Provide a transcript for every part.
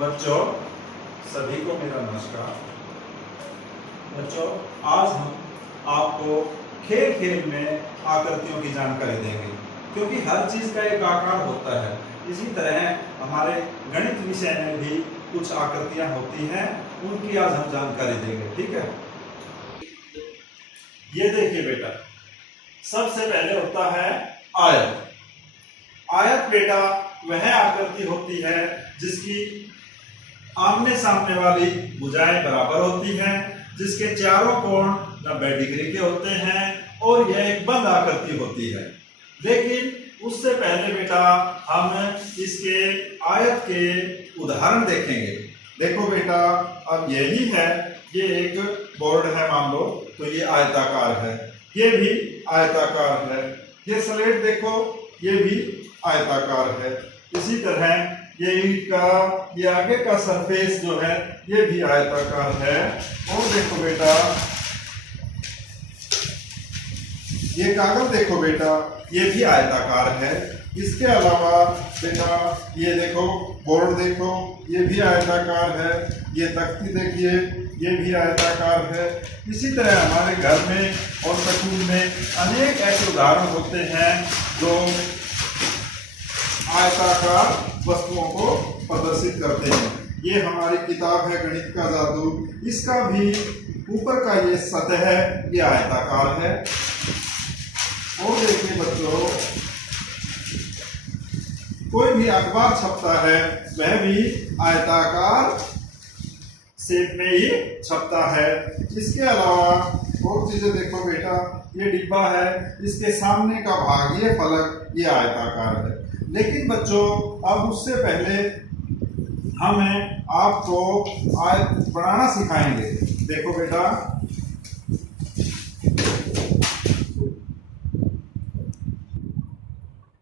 बच्चों सभी को मेरा नमस्कार। बच्चों आज हम आपको खेल खेल में आकृतियों की जानकारी देंगे, क्योंकि हर चीज का एक आकार होता है। इसी तरह हमारे गणित विषय में भी कुछ आकृतियां होती हैं, उनकी आज हम जानकारी देंगे। ठीक है, ये देखिए बेटा, सबसे पहले होता है आयत। आयत बेटा वह आकृति होती है जिसकी आमने सामने वाली भुजाएं बराबर होती हैं, जिसके चारों कोण 90 डिग्री के होते हैं और यह एक बंद आकृति होती है। लेकिन उससे पहले बेटा हम इसके आयत के उदाहरण देखेंगे। देखो बेटा, अब यही है, ये एक बोर्ड है मान लो, तो ये आयताकार है, ये भी आयताकार है। ये स्लेट देखो, ये भी आयताकार है। इसी तरह ये ईंट का ये आगे का सरफेस जो है ये भी आयताकार है। और देखो बेटा, ये कागज देखो बेटा, ये भी आयताकार है। इसके अलावा बेटा ये देखो बोर्ड देखो, ये भी आयताकार है। ये तख्ती देखिए, ये भी आयताकार है। इसी तरह हमारे घर में और स्कूल में अनेक ऐसे उदाहरण होते हैं जो आयताकार वस्तुओं को प्रदर्शित करते हैं। ये हमारी किताब है गणित का जादू, इसका भी ऊपर का ये सतह है, ये आयताकार है। और देखिए बच्चों, कोई भी अखबार छपता है वह भी आयताकार शेप में ही छपता है। इसके अलावा और चीजें देखो बेटा, ये डिब्बा है, इसके सामने का भाग ये फलक ये आयताकार है। लेकिन बच्चों अब उससे पहले हम आपको आयत बनाना सिखाएंगे। देखो बेटा,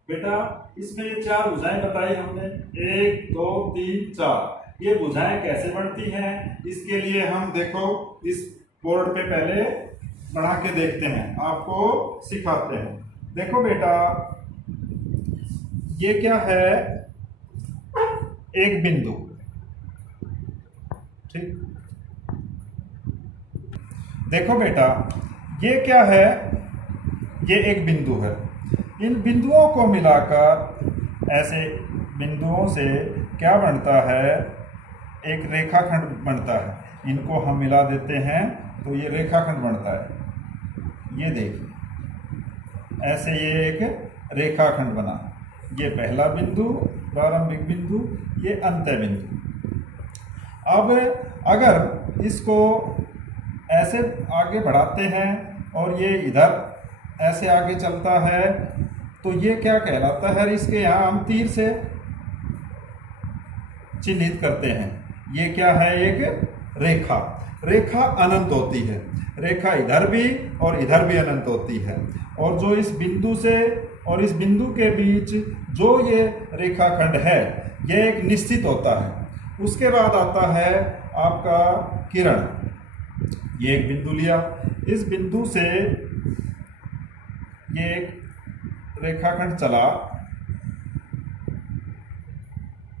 बेटा इसमें 4 भुजाएं बताई हमने, 1 2 3 4। ये भुजाएं कैसे बनती हैं, इसके लिए हम देखो इस बोर्ड पे पहले बना के देखते हैं, आपको सिखाते हैं। देखो बेटा, ये क्या है, एक बिंदु, ठीक। देखो बेटा, ये क्या है, ये एक बिंदु है। इन बिंदुओं को मिलाकर ऐसे बिंदुओं से क्या बनता है, एक रेखाखंड बनता है। इनको हम मिला देते हैं तो ये रेखाखंड बनता है। ये देखिए, ऐसे ये एक रेखाखंड बना। ये पहला बिंदु, प्रारंभिक बिंदु, ये अंत्य बिंदु। अब अगर इसको ऐसे आगे बढ़ाते हैं और ये इधर ऐसे आगे चलता है तो ये क्या कहलाता है, इसके यहाँ हम तीर से चिन्हित करते हैं। ये क्या है, एक रेखा। रेखा अनंत होती है, रेखा इधर भी और इधर भी अनंत होती है। और जो इस बिंदु से और इस बिंदु के बीच जो ये रेखाखंड है, ये एक निश्चित होता है। उसके बाद आता है आपका किरण। ये एक बिंदु लिया, इस बिंदु से ये एक रेखाखंड चला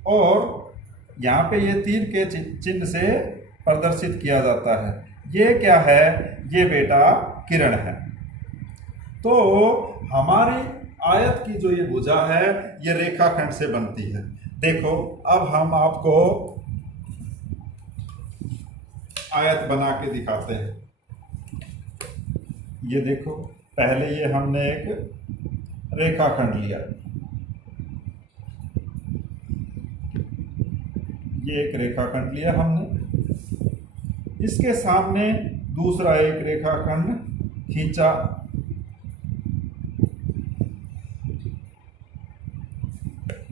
और यहाँ पे ये तीर के चिन्ह से प्रदर्शित किया जाता है। ये क्या है, ये बेटा किरण है। तो हमारी आयत की जो ये भुजा है ये रेखाखंड से बनती है। देखो अब हम आपको आयत बना के दिखाते हैं। ये देखो, पहले ये हमने एक रेखाखंड लिया, ये एक रेखाखंड लिया हमने, इसके सामने दूसरा एक रेखाखंड खींचा,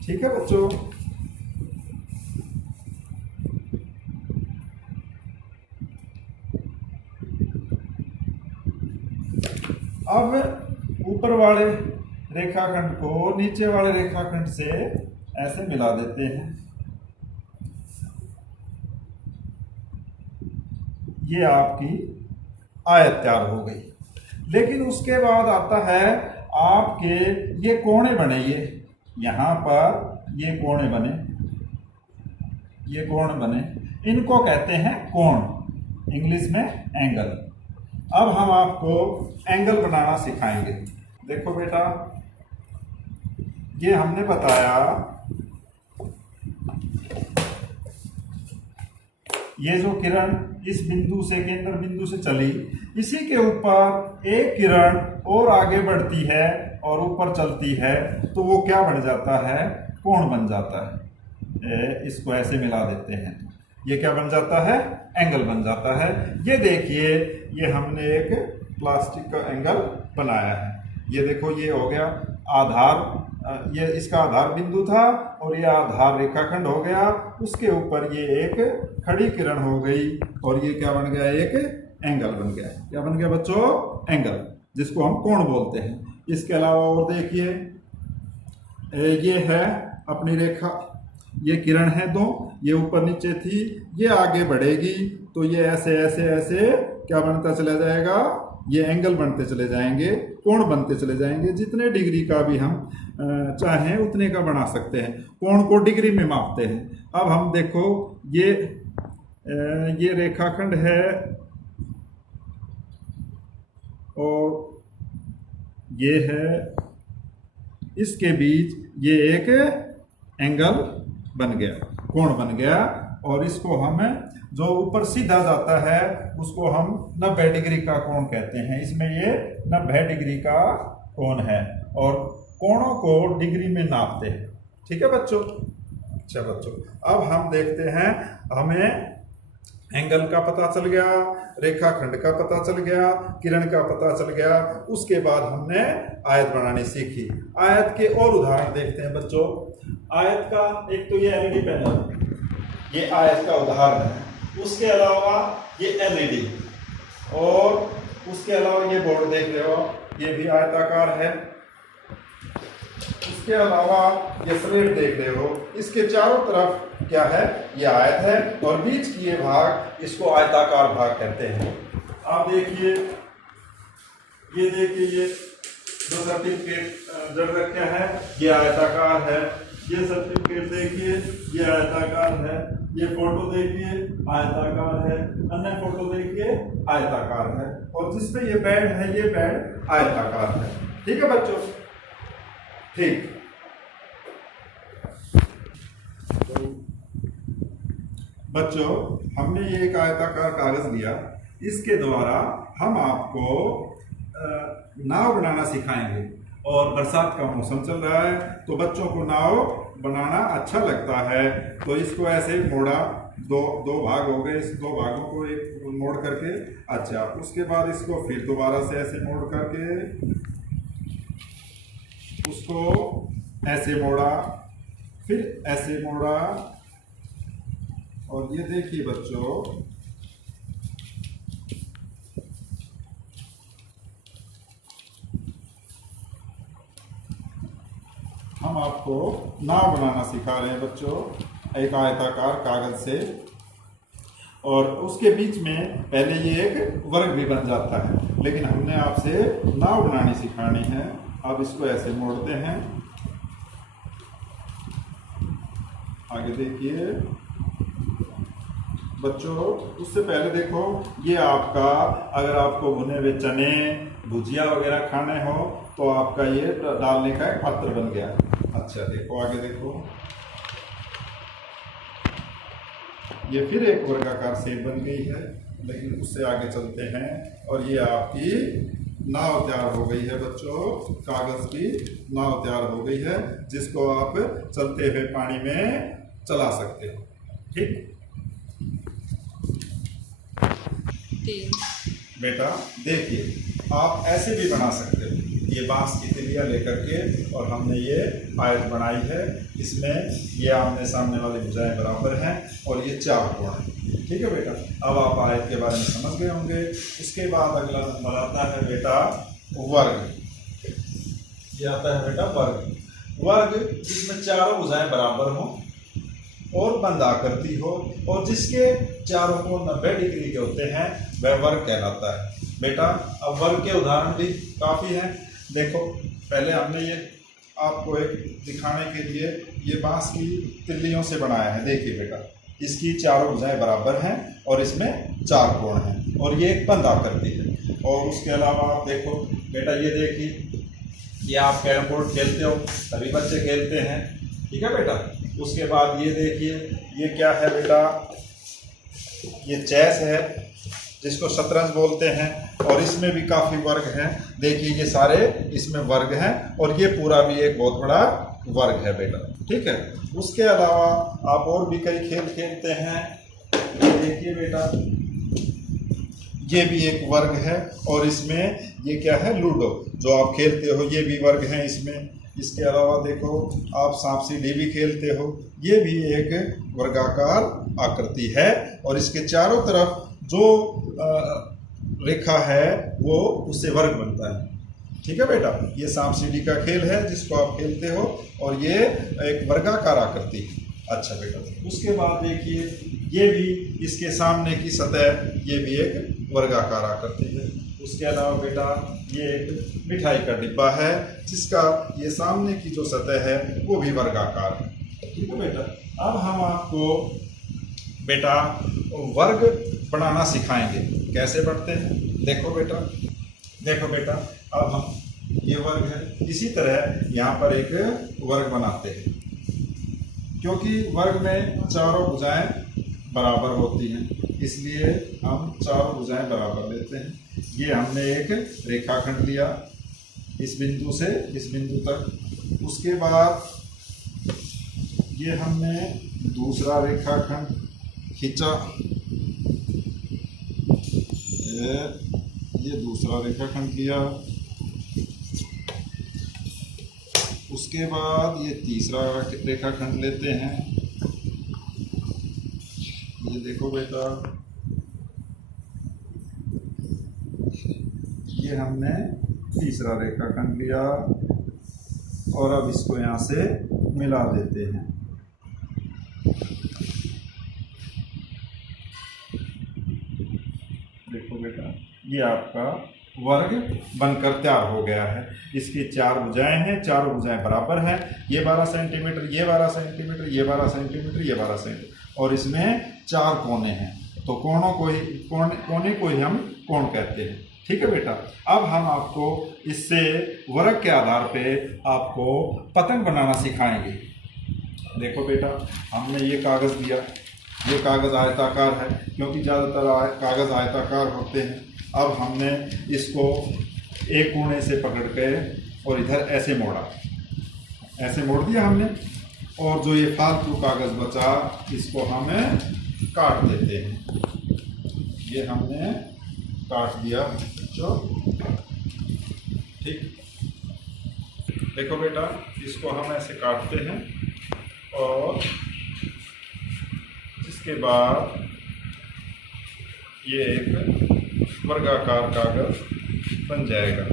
ठीक है बच्चों। अब ऊपर वाले रेखाखंड को नीचे वाले रेखाखंड से ऐसे मिला देते हैं। ये आपकी आयत तैयार हो गई। लेकिन उसके बाद आता है आपके ये कोणे बने, ये यहाँ पर ये कोणे बने, ये कोण बने, इनको कहते हैं कोण, इंग्लिश में एंगल। अब हम आपको एंगल बनाना सिखाएंगे। देखो बेटा, ये हमने बताया, ये जो किरण इस बिंदु से, केंद्र बिंदु से चली, इसी के ऊपर एक किरण और आगे बढ़ती है और ऊपर चलती है, तो वो क्या बन जाता है? कोण बन जाता है। इसको ऐसे मिला देते हैं, ये क्या बन जाता है? एंगल बन जाता है। ये देखिए, ये हमने एक प्लास्टिक का एंगल बनाया है। ये देखो, ये हो गया आधार, ये इसका आधार बिंदु था और ये आधार रेखाखंड हो गया, उसके ऊपर ये एक खड़ी किरण हो गई और ये क्या बन गया? एक एंगल बन गया। क्या बन गया बच्चों? एंगल, जिसको हम कोण बोलते हैं। इसके अलावा और देखिए, ये है अपनी रेखा, ये किरण है दो, ये ऊपर नीचे थी, ये आगे बढ़ेगी तो ये ऐसे ऐसे ऐसे क्या बनता चला जाएगा? ये एंगल बनते चले जाएंगे, कोण बनते चले जाएंगे। जितने डिग्री का भी हम चाहें उतने का बना सकते हैं। कोण को डिग्री में मापते हैं। अब हम देखो, ये रेखाखंड है और ये है, इसके बीच ये एक एंगल बन गया, कोण बन गया। और इसको हम, जो ऊपर सीधा जाता है उसको हम 90 डिग्री का कोण कहते हैं। इसमें ये 90 डिग्री का कोण है और कोणों को डिग्री में नापते हैं। ठीक है बच्चों? अच्छा बच्चों, अब हम देखते हैं, हमें एंगल का पता चल गया, रेखाखंड का पता चल गया, किरण का पता चल गया। उसके बाद हमने आयत बनानी सीखी। आयत के और उदाहरण देखते हैं बच्चों। आयत का एक तो ये एलईडी पैनल, ये आयत का उदाहरण है। उसके अलावा ये एलईडी, और उसके अलावा ये बोर्ड देख रहे हो, ये भी आयताकार है। उसके अलावा ये स्लेट देख रहे हो, इसके चारों तरफ क्या है? ये आयत है और बीच की ये भाग, इसको आयताकार भाग कहते हैं। आप देखिए, ये देखिए, ये जो सर्टिफिकेट जड़ रखा है ये आयताकार है। ये सर्टिफिकेट देखिए, ये आयताकार है। ये फोटो देखिए, आयताकार है। अन्य फोटो देखिए, आयताकार है। और जिसपे ये बेड है, ये बेड आयताकार है। ठीक है बच्चों? ठीक। बच्चों, हमने ये एक आयताकार कागज लिया, इसके द्वारा हम आपको नाव बनाना सिखाएंगे। और बरसात का मौसम चल रहा है तो बच्चों को नाव बनाना अच्छा लगता है, तो इसको ऐसे मोड़ा, दो भाग हो गए, इस दो भागों को एक मोड़ करके, अच्छा उसके बाद इसको फिर दोबारा से ऐसे मोड़ करके उसको ऐसे मोड़ा, फिर ऐसे मोड़ा। और ये देखिए बच्चों, हम आपको नाव बनाना सिखा रहे हैं बच्चों, एक आयताकार कागज से। और उसके बीच में पहले ये एक वर्ग भी बन जाता है, लेकिन हमने आपसे नाव बनानी सिखानी है। अब इसको ऐसे मोड़ते हैं, आगे देखिए बच्चों। उससे पहले देखो, ये आपका, अगर आपको भुने हुए चने, भुजिया वगैरह खाने हो तो आपका ये डालने का एक पात्र बन गया। अच्छा देखो, आगे देखो, ये फिर एक वर्गाकार शेप बन गई है। लेकिन उससे आगे चलते हैं और ये आपकी नाव तैयार हो गई है बच्चों, कागज की नाव तैयार हो गई है, जिसको आप चलते हुए पानी में चला सकते हो। ठीक बेटा, देखिए आप ऐसे भी बना सकते हो। ये बांस की तिलियां लेकर के और हमने ये आयत बनाई है। इसमें ये आमने सामने वाली भुजाएं बराबर हैं और ये चार कोण हैं। ठीक है बेटा, अब आप आयत के बारे में समझ गए होंगे। उसके बाद अगला नंबर आता है बेटा वर्ग। ये आता है बेटा वर्ग। वर्ग जिसमें चारों भुजाएं बराबर हों और बंद आकृति हो और जिसके चारों कोण 90 डिग्री के होते हैं, वह वर्ग कहलाता है। बेटा अब वर्ग के उदाहरण भी काफ़ी हैं। देखो, पहले हमने ये आपको एक दिखाने के लिए ये बांस की तिल्लियों से बनाया है। देखिए बेटा, इसकी चारों भुजाएं बराबर हैं और इसमें 4 कोण हैं और ये एक बंद आकृति है। और उसके अलावा आप देखो बेटा, ये देखिए, ये आप कैरम बोर्ड खेलते हो, सभी बच्चे खेलते हैं, ठीक है बेटा। उसके बाद ये देखिए, ये क्या है बेटा, ये चेस है जिसको शतरंज बोलते हैं और इसमें भी काफ़ी वर्ग हैं। देखिए ये सारे इसमें वर्ग हैं और ये पूरा भी एक बहुत बड़ा वर्ग है बेटा, ठीक है। उसके अलावा आप और भी कई खेल खेलते हैं। ये देखिए बेटा, ये भी एक वर्ग है और इसमें ये क्या है, लूडो जो आप खेलते हो, ये भी वर्ग है इसमें। इसके अलावा देखो, आप सांप सीढ़ी भी खेलते हो, ये भी एक वर्गाकार आकृति है और इसके चारों तरफ जो रेखा है वो उससे वर्ग बनता है, ठीक है बेटा। ये सांप सीढ़ी का खेल है जिसको आप खेलते हो और ये एक वर्गाकार आकृति है। अच्छा बेटा, उसके बाद देखिए, ये भी इसके सामने की सतह, ये भी एक वर्गाकार आकृति है। उसके अलावा बेटा, ये एक मिठाई का डिब्बा है जिसका ये सामने की जो सतह है वो भी वर्गाकार है, ठीक है बेटा। अब हम आपको बेटा वर्ग बनाना सिखाएंगे, कैसे बढ़ते हैं। देखो बेटा, अब हम ये वर्ग है, इसी तरह यहाँ पर एक वर्ग बनाते हैं। क्योंकि वर्ग में चारों भुजाएं बराबर होती हैं, इसलिए हम चारों भुजाएं बराबर लेते हैं। ये हमने एक रेखाखंड लिया इस बिंदु से इस बिंदु तक। उसके बाद ये हमने दूसरा रेखाखंड खींचा, ये दूसरा रेखाखंड लिया। उसके बाद ये तीसरा रेखाखंड लेते हैं। ये देखो बेटा, ये हमने तीसरा रेखाखंड लिया और अब इसको यहाँ से मिला देते हैं। देखो बेटा, ये आपका वर्ग बनकर तैयार हो गया है। इसकी 4 भुजाएं हैं, चारों भुजाएं बराबर हैं। ये 12 सेंटीमीटर, ये 12 सेंटीमीटर, ये 12 सेंटीमीटर, ये 12 सेंटीमीटर और इसमें 4 कोने हैं। तो कोने को ही हम कोण कहते हैं, ठीक है बेटा। अब हम आपको इससे वर्ग के आधार पे आपको पतंग बनाना सिखाएंगे। देखो बेटा, हमने ये कागज़ दिया, ये कागज़ आयताकार है क्योंकि ज़्यादातर कागज़ आयताकार होते हैं। अब हमने इसको एक कोने से पकड़ के और इधर ऐसे मोड़ा, ऐसे मोड़ दिया हमने, और जो ये फालतू कागज़ बचा इसको हमें काट देते हैं। ये हमने काट दिया जो, ठीक। देखो बेटा, इसको हम ऐसे काटते हैं और इसके बाद ये एक वर्गाकार कागज़ बन जाएगा।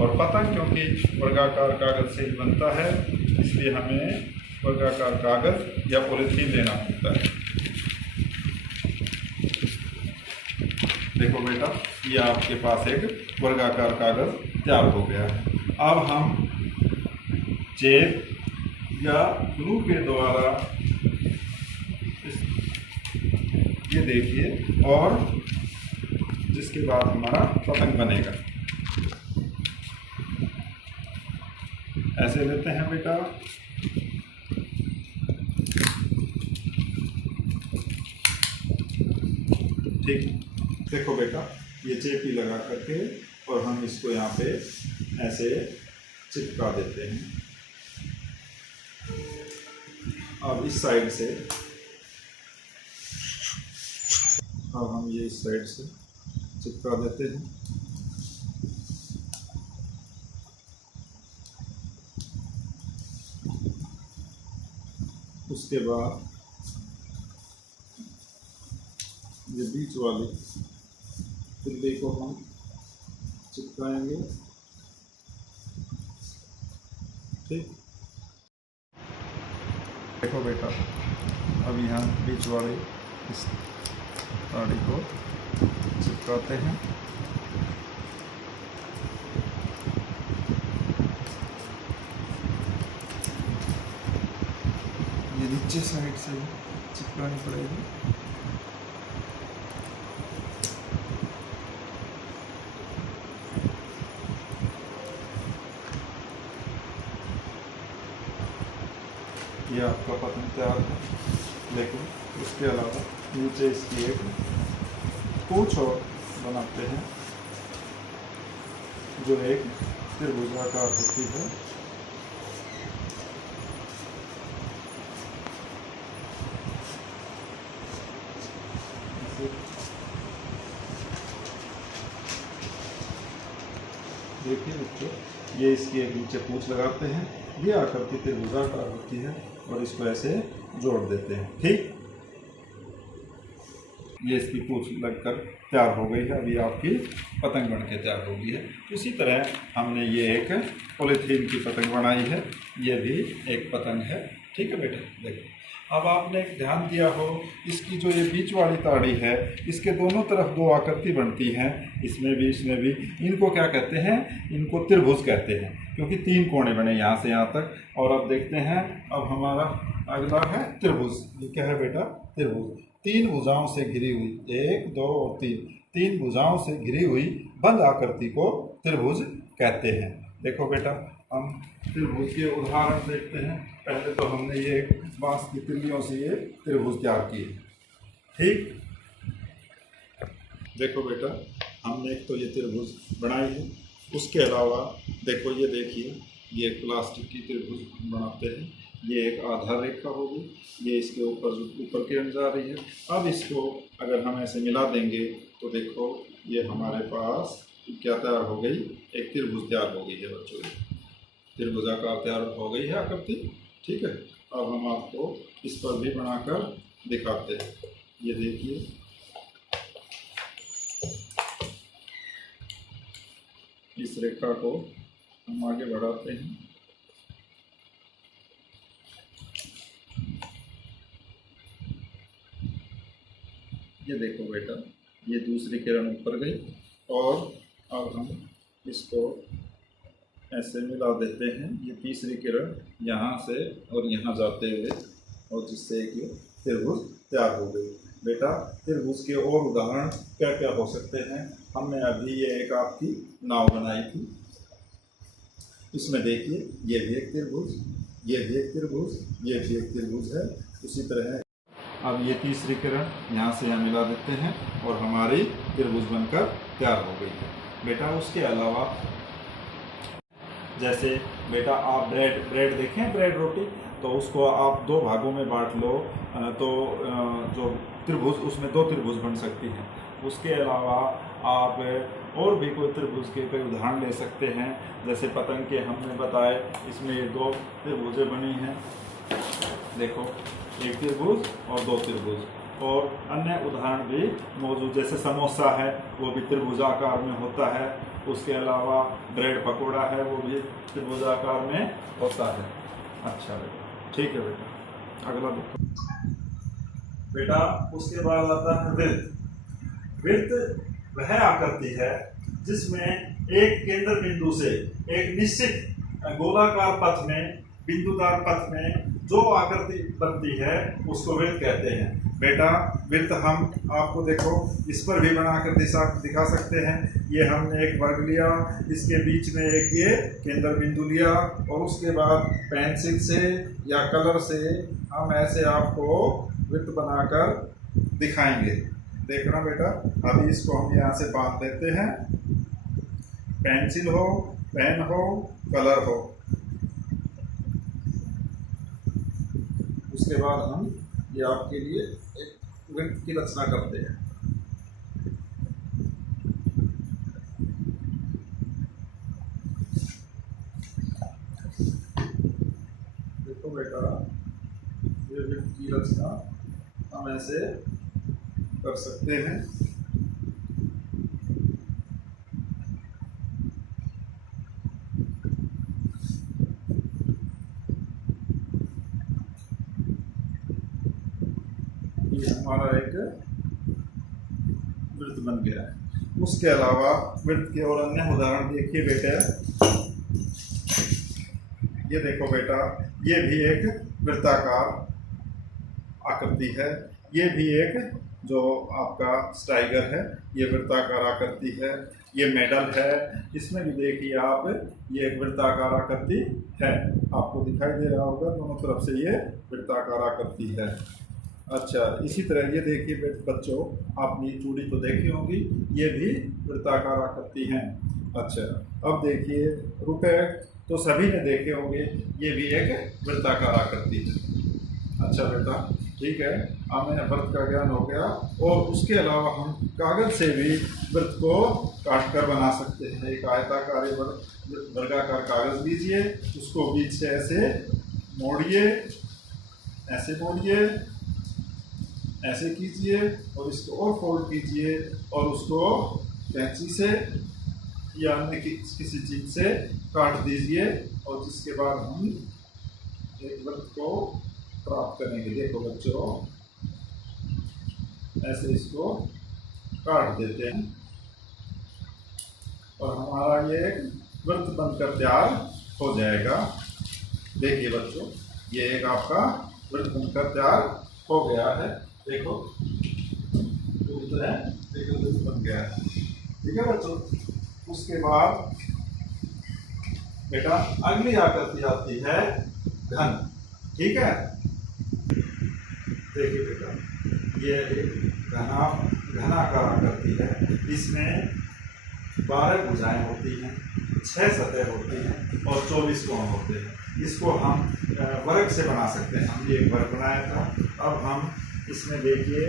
और पतंग क्योंकि वर्गाकार कागज़ से ही बनता है, इसलिए हमें वर्गाकार कागज़ या पॉलीथीन लेना पड़ता है। देखो बेटा, ये आपके पास एक वर्गाकार कागज़ तैयार हो गया है। अब हम टेप या ग्लू के द्वारा ये देखिए, और जिसके बाद हमारा पतंग बनेगा। ऐसे लेते हैं बेटा, ठीक। देखो बेटा, ये चेपी लगा करके और हम इसको यहाँ पे ऐसे चिपका देते हैं। अब इस साइड से, अब हम ये इस साइड से चिपका देते हैं। उसके बाद ये बीच वाली तिल्ली को हम चिपकाएंगे, ठीक। देखो बेटा, अब यहाँ बीच वाली इस साड़ी को चिपकाते हैं। ये नीचे साइड से चिपकानी पड़ेगी। ये आपका पतंग तैयार है। लेकिन इसके अलावा नीचे इसकी एक पूंछ और बनाते हैं जो एक त्रिभुजाकार होती है। देखिए बच्चों, ये इसकी एक नीचे पूंछ लगाते हैं, ये आकृति त्रिभुजाकार होती है और इसको ऐसे जोड़ देते हैं। ठीक, ये इसकी पूंछ लगकर तैयार हो गई है। अभी आपकी पतंग बन के तैयार हो गई है। इसी तरह हमने ये एक पॉलीथीन की पतंग बनाई है, ये भी एक पतंग है। ठीक है बेटे, देखो अब आपने ध्यान दिया हो, इसकी जो ये बीच वाली ताड़ी है, इसके दोनों तरफ दो आकृति बनती हैं, इसमें भी। इनको क्या कहते हैं? इनको त्रिभुज कहते हैं, क्योंकि तीन कोने बने यहाँ से यहाँ तक। और अब देखते हैं, अब हमारा अगला है त्रिभुज। ये क्या है बेटा? त्रिभुज। तीन भुजाओं से घिरी हुई, 1 2 और 3 भुजाओं से घिरी हुई बंद आकृति को त्रिभुज कहते हैं। देखो बेटा, हम त्रिभुज के उदाहरण देखते हैं। पहले तो हमने ये बांस की तिल्लियों से ये त्रिभुज तैयार किए। ठीक, देखो बेटा, हमने एक तो ये त्रिभुज बनाई है। उसके अलावा देखो, ये देखिए, ये प्लास्टिक की त्रिभुज बनाते हैं। ये एक आधार रेखा होगी, ये इसके ऊपर किरण जा रही है। अब इसको अगर हम ऐसे मिला देंगे तो देखो, ये हमारे पास क्या तैयार हो गई? एक त्रिभुज तैयार हो गई है बच्चों। त्रिभुजाकार तैयार हो गई है आकृति। ठीक है, अब हम आपको इस पर भी बनाकर दिखाते हैं। ये देखिए, इस रेखा को हम आगे बढ़ाते हैं। ये देखो बेटा, ये दूसरी किरण ऊपर गई और अब हम इसको ऐसे मिला देते हैं। ये तीसरी किरण यहाँ से और यहाँ जाते हुए, और जिससे एक ये त्रिभुज तैयार हो गई। बेटा, त्रिभुज के और उदाहरण क्या क्या हो सकते हैं? हमने अभी ये एक आपकी नाव बनाई थी, इसमें देखिए, ये भी एक त्रिभुज, ये भी एक त्रिभुज, ये भी एक त्रिभुज है। उसी तरह अब ये तीसरी किरण यहाँ से यहाँ मिला देते हैं और हमारी त्रिभुज बनकर तैयार हो गई है। बेटा, उसके अलावा जैसे बेटा आप ब्रेड देखें, ब्रेड रोटी, तो उसको आप दो भागों में बांट लो तो जो त्रिभुज, उसमें दो त्रिभुज बन सकती हैं। उसके अलावा आप और भी कोई त्रिभुज के कई उदाहरण ले सकते हैं। जैसे पतंग के हमने बताए, इसमें ये दो त्रिभुजें बनी हैं। देखो, एक त्रिभुज और दो त्रिभुज। और अन्य उदाहरण भी मौजूद, जैसे समोसा है, वो भी त्रिभुजाकार में होता है। उसके अलावा ब्रेड पकोड़ा है, वो भी त्रिभुजाकार में होता है। अच्छा बेटा, ठीक है बेटा, अगला देखो बेटा। उसके बाद आता है वृत्त। वृत्त वह आकृति है जिसमें एक केंद्र बिंदु से एक निश्चित गोलाकार पथ में, बिंदुदार पथ में जो आकृति बनती है उसको वृत्त कहते हैं। बेटा, वृत्त हम आपको देखो इस पर भी बनाकर दिखा सकते हैं। ये हमने एक वर्ग लिया, इसके बीच में एक ये केंद्र बिंदु लिया और उसके बाद पेंसिल से या कलर से हम ऐसे आपको वृत्त बनाकर दिखाएंगे। देखना बेटा, अभी इसको हम यहाँ से बांध देते हैं। पेंसिल हो, पेन हो, कलर हो, उसके बाद हम ये आपके लिए एक वृत्त की रचना करते हैं। देखो बेटा, ये वृत्त की रचना हम ऐसे कर सकते हैं। ये हमारा एक वृत्त बन गया है। उसके अलावा वृत्त के और अन्य उदाहरण देखिए बेटा। ये देखो बेटा, ये भी एक वृत्ताकार आकृति है। ये भी एक जो आपका स्ट्राइगर है, ये वृत्ताकार आकृति है। ये मेडल है, इसमें भी देखिए आप, ये एक वृत्ताकार आकृति है। आपको दिखाई दे रहा होगा दोनों तरफ से ये वृत्ताकार आकृति है। अच्छा, इसी तरह ये देखिए बच्चों, आपने चूड़ी तो देखी होगी, ये भी वृत्ताकार आकृति है। अच्छा, अब देखिए रुपए तो सभी ने देखे होंगे, ये भी एक वृत्ताकार आकृति है। अच्छा बेटा, ठीक है, हमें वृत्त का ज्ञान हो गया। और उसके अलावा हम कागज से भी वृत्त को काट कर बना सकते हैं। एक आयताकार वर्गाकार कागज लीजिए, उसको बीच से ऐसे मोड़िए, ऐसे मोड़िए, ऐसे कीजिए और इसको और फोल्ड कीजिए और उसको कैंची से या अन्य किसी चीज से काट दीजिए। और जिसके बाद हम एक वृत्त को प्राप्त करेंगे। देखो बच्चों, ऐसे इसको काट देते हैं और हमारा ये वृत्त बनकर तैयार हो जाएगा। देखिए बच्चों, ये एक आपका वृत्त बनकर तैयार हो गया है। देखो देखो वृत्त बन गया है। ठीक है बच्चों, उसके बाद बेटा अगली आकृति आती है घन। ठीक है, देखिए बेटा, ये एक घनाकार आकृति है। इसमें 12 भुजाएं होती हैं, 6 सतह होती हैं और 24 कोण होते हैं। इसको हम वर्ग से बना सकते हैं। हम ये एक वर्ग बनाया था। अब हम इसमें देखिए,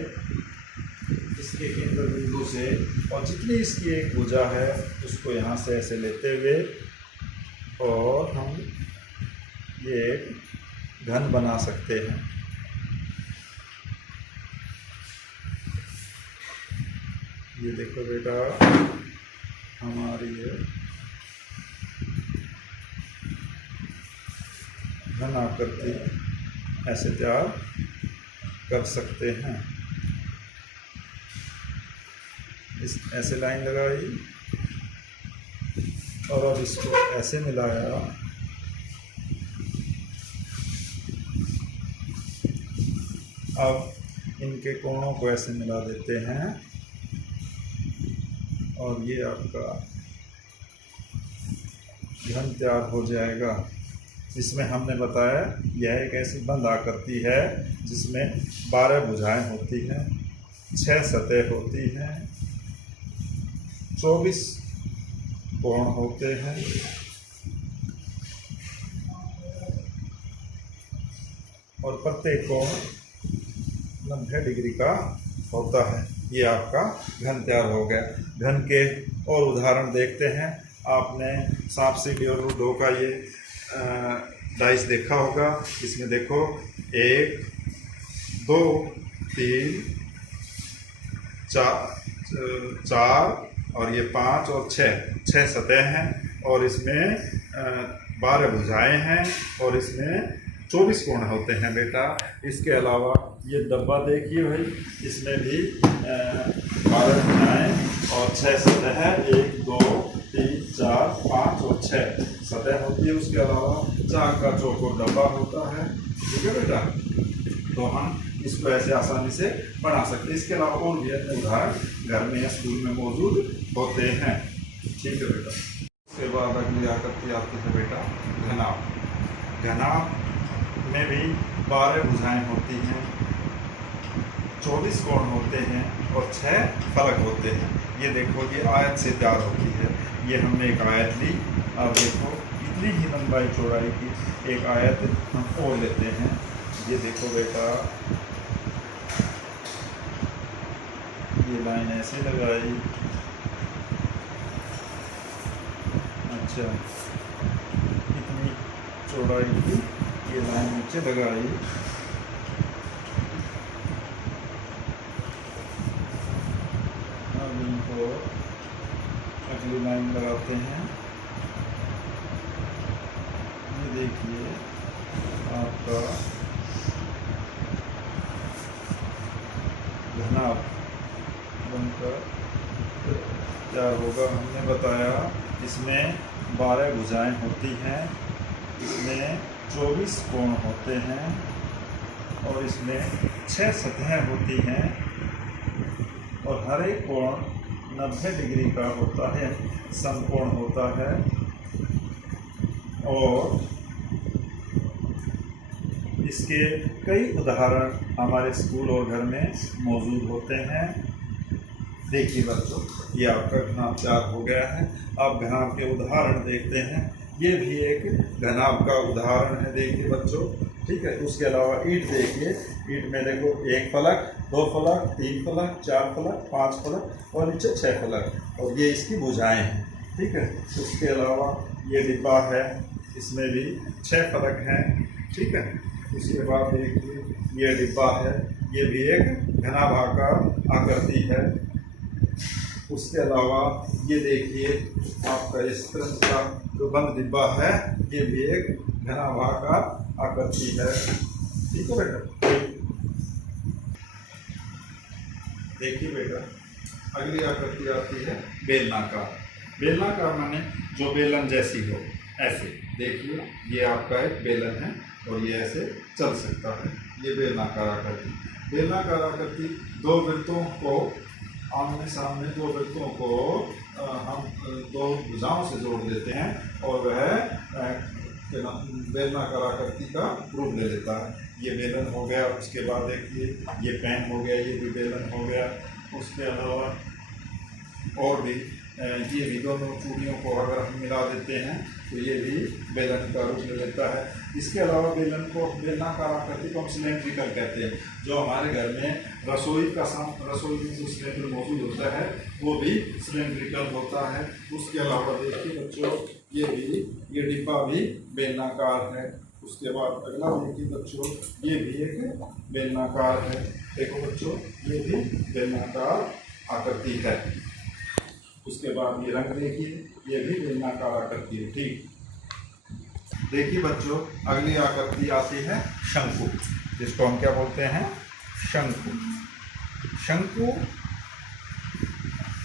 इसके केंद्र बिंदु से और जितनी इसकी एक भुजा है उसको यहाँ से ऐसे लेते हुए और हम ये एक घन बना सकते हैं। ये देखो बेटा, हमारी ये घन आकृति ऐसे तैयार कर सकते हैं। इस ऐसे लाइन लगाई और अब इसको ऐसे मिलाया। अब इनके कोणों को ऐसे मिला देते हैं और ये आपका घन तैयार हो जाएगा। इसमें हमने बताया यह एक ऐसी बंद आकृति है जिसमें 12 भुजाएं होती हैं, 6 सतह होती हैं, 24 कोण होते हैं और प्रत्येक कोण 90 डिग्री का होता है। ये आपका घन तैयार हो गया। घन के और उदाहरण देखते हैं। आपने सांप सीढ़ी और लूडो का ये डाइस देखा होगा। इसमें देखो 1 2 3 4 और ये 5 और 6 सतह हैं और इसमें 12 भुजाएं हैं और इसमें 24 कोण होते हैं बेटा। इसके अलावा ये डब्बा देखिए भाई, इसमें भी 12 भुजाएं और 6 सतह है। 1 2 3 4 5 और 6 सतह होती है। उसके अलावा चाक का चौकोर डब्बा होता है। ठीक है बेटा, तो हम इसको ऐसे आसानी से बना सकते हैं। इसके अलावा और भी अन्य उदाहरण घर में या स्कूल में मौजूद होते हैं। ठीक है बेटा, उसके बाद अगली आकृति आती है बेटा घनाभ। घनाभ में भी 12 भुजाएं होती हैं, 24 कोण होते हैं और 6 फलक होते हैं। ये देखो, ये आयत से तैयार होती है। ये हमने एक आयत ली। अब देखो, इतनी ही लंबाई चौड़ाई की एक आयत हम और लेते हैं। ये देखो बेटा, ये लाइन ऐसे लगाई। अच्छा, इतनी चौड़ाई की ये लाइन नीचे लगाई। अब इनको अगली लाइन लगाते हैं। ये देखिए आपका घनाभ बनकर तैयार होगा। हमने बताया इसमें 12 भुजाएं होती हैं, इसमें 24 कोण होते हैं और इसमें 6 सतहें होती हैं और हर एक कोण 90 डिग्री का होता है, समकोण होता है। और इसके कई उदाहरण हमारे स्कूल और घर में मौजूद होते हैं। देखिए बच्चों, ये आपका घनाभ 4 हो गया है। आप घनाभ के उदाहरण देखते हैं, ये भी एक घनाभ का उदाहरण है। देखिए बच्चों, ठीक है। उसके अलावा ईंट देखिए, ईंट में देखो 1 फलक, 2 फलक, 3 फलक, 4 फलक, 5 फलक और नीचे 6 फलक, और ये इसकी भुजाएं हैं, ठीक है। उसके अलावा ये डिब्बा है, इसमें भी 6 फलक हैं, ठीक है। उसके बाद देखिए ये डिब्बा है, ये भी एक घनाभाकार आकृति है। उसके अलावा ये देखिए आपका इस तरह का जो बंद डिब्बा है, ये भी एक घनाभाकार आकृति है, ठीक है बेटा। देखिए बेटा, अगली आकृति आती है बेलनाकार। बेलनाकार माने जो बेलन जैसी हो, ऐसे। देखिए ये आपका एक बेलन है और ये ऐसे चल सकता है, ये बेलनाकार आकृति। बेलनाकार आकृति 2 वृत्तों को आमने सामने, 2 वृत्तों को हम 2 भुजाओं से जोड़ देते हैं और वह बेलनाकार आकृति का रूप ले लेता है। ये बेलन हो गया। उसके बाद देखिए ये पेन हो गया, ये भी बेलन हो गया। उसके अलावा और भी ये भी दोनों चूड़ियों को अगर हम मिला देते हैं तो ये भी बेलन का रूप ले लेता है। इसके अलावा बेलनाकार आकृति को हम सिलेंड्रिकल कहते हैं। जो हमारे घर में रसोई में जो सिलेंडर मौजूद होता है वो भी सिलेंड्रिकल होता है। उसके अलावा देखिए बच्चों, ये डिब्बा भी बेलनाकार है। उसके बाद अगला देखिए बच्चों, ये भी एक बेलनाकार है। देखो बच्चों, ये भी बेलनाकार आकृति है। उसके बाद ये रंग देखिए, ये भी बेलनाकार आकृति है, ठीक। देखिए बच्चों, अगली आकृति आती है शंकु, जिसको हम क्या बोलते हैं, शंकु। शंकु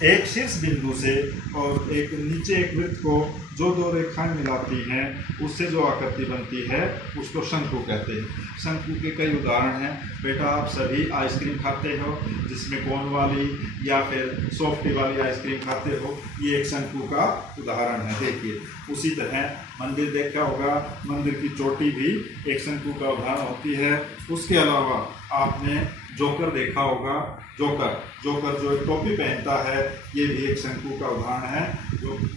एक शीर्ष बिंदु से और एक नीचे एक वृत्त को जो 2 रेखाएं मिलाती हैं, उससे जो आकृति बनती है उसको शंकु कहते हैं। शंकु के कई उदाहरण हैं। बेटा, आप सभी आइसक्रीम खाते हो जिसमें कोन वाली या फिर सॉफ्टी वाली आइसक्रीम खाते हो, ये एक शंकु का उदाहरण है। देखिए, उसी तरह मंदिर देखा होगा, मंदिर की चोटी भी एक शंकु का उदाहरण होती है। उसके अलावा आपने जोकर देखा होगा, जोकर जो एक टोपी पहनता है, ये भी एक शंकु का उदाहरण है।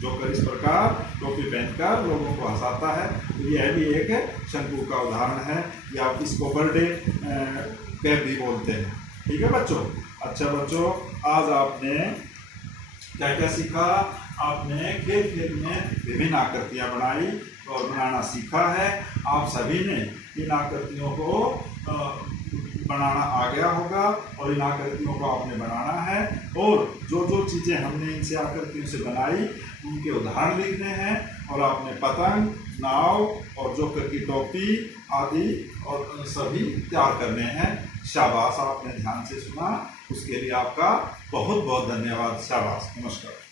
जोकर इस प्रकार टोपी पहनकर लोगों को हंसाता है, तो यह भी एक शंकु का उदाहरण है। या इसको बर्थडे कैप भी बोलते हैं, ठीक है बच्चों। अच्छा बच्चों, आज आपने क्या क्या सीखा? आपने खेल में विभिन्न आकृतियां बनाई और बनाना सीखा है। आप सभी ने इन आकृतियों को बनाना आ गया होगा और इन आकृतियों को आपने बनाना है। और जो चीज़ें हमने इनसे आकृतियों से बनाई, उनके उदाहरण लिखने हैं। और आपने पतंग, नाव और जोकर की टोपी आदि और सभी तैयार करने हैं। शाबाश, आपने ध्यान से सुना, उसके लिए आपका बहुत बहुत धन्यवाद। शाबाश, नमस्कार।